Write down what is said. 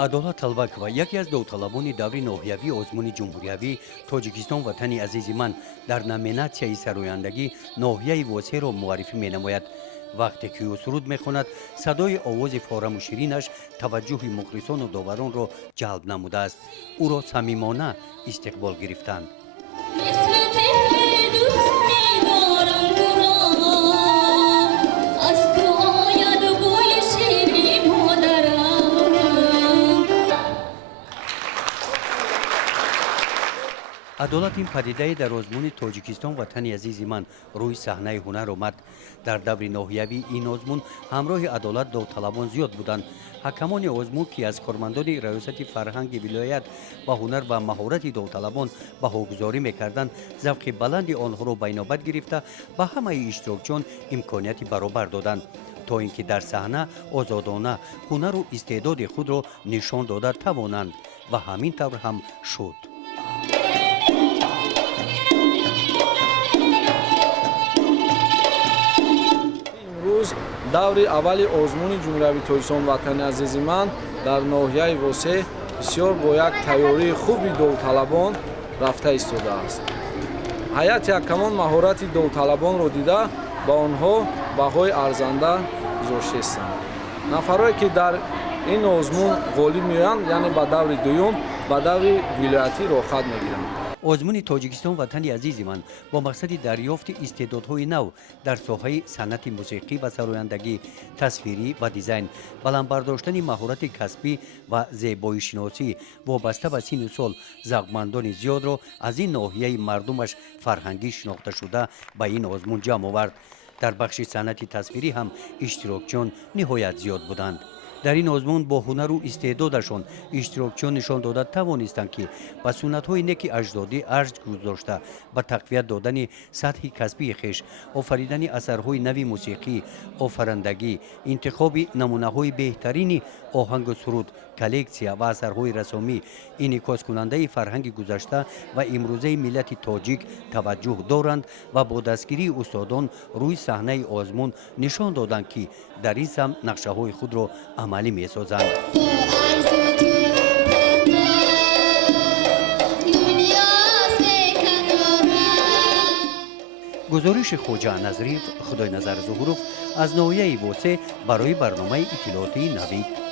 عدالت طلبکова یکی از داوطلبان دور ناحیوی آزمون جمهوریوی تاجیکستان وطن عزیز من در نامیناسیای سرآیندگی ناحیه واسه را معرفی می نماید. وقتی که او سرود می خواند صدای آواز فارم و شیرینش توجه مخلصان و داوران را جلب نموده است. او را صمیمانه استقبال گرفتند. عدالت این پدیده در آزمون تاجیکستان وطن عزیز من روی صحنه هنر آمد. در دور ناحیوی این آزمون همراه عدالت داوطلبان زیاد بودند. حکمان آزمون که از کارمندان ریاست فرهنگ ولایت با هنر و مهارت داوطلبان بهاگذاری میکردند، ذوق بلند آنها را بینابر گرفته به همه اشتراکچیان امکانیت برابر دادند تا اینکه در صحنه آزادانه هنر و استعداد خود را نشان داده توانند و همین طور هم شد. امروز دوری اولی آزمون جمهوری تاجیکستان وطن عزیز من در ناحیه واسه بسیار با یک تیاری خوبی داوطلبان رفته ایستاده است. هیئت حکمان مهارت داوطلبان را دیده با آنها بهای ارزنده گذاشته استند. نفرایی که در این آزمون غالب می‌آیند یعنی به دور دوم به دور ولایتی راه خط می‌گیرند. آزمون تاجیکستان وطن عزیز من با مقصد دریافت استعدادهای نو در ساحه صنعت موسیقی و سرآیندگی، تصویری و دیزاین، بلند برداشتن مهارت کسبی و زیبایی شناسی وابسته به سن و سال ذوقمندان زیاد را از این ناحیه مردمش فرهنگی شناخته شده به این آزمون جمع آورد. در بخش صنعت تصویری هم اشتراکچیان نهایت زیاد بودند. در این آزمون با هنر و استعدادشان اشتراکچیان نشان داده توانستند که با سنت‌های نیک اجدادی ارج گذاشته به تقویت دادن سطح کسبی خویش، آفریدن اثرهای نوی موسیقی، آفرندگی، انتخاب نمونه‌های بهترین آهنگ و سرود، کلکسیا و اثرهای رسامی انعکاس کننده فرهنگ گذشته و امروزه ملت تاجیک توجه دارند و با دستگیری استادان روی صحنه آزمون نشان دادند که در این سمت نقشه‌های خود را عملی می‌سازند. گزارش خوجا نظریف خدای نظر ظهورов از ناحیه واسه برای برنامه اطلاعاتی نوید.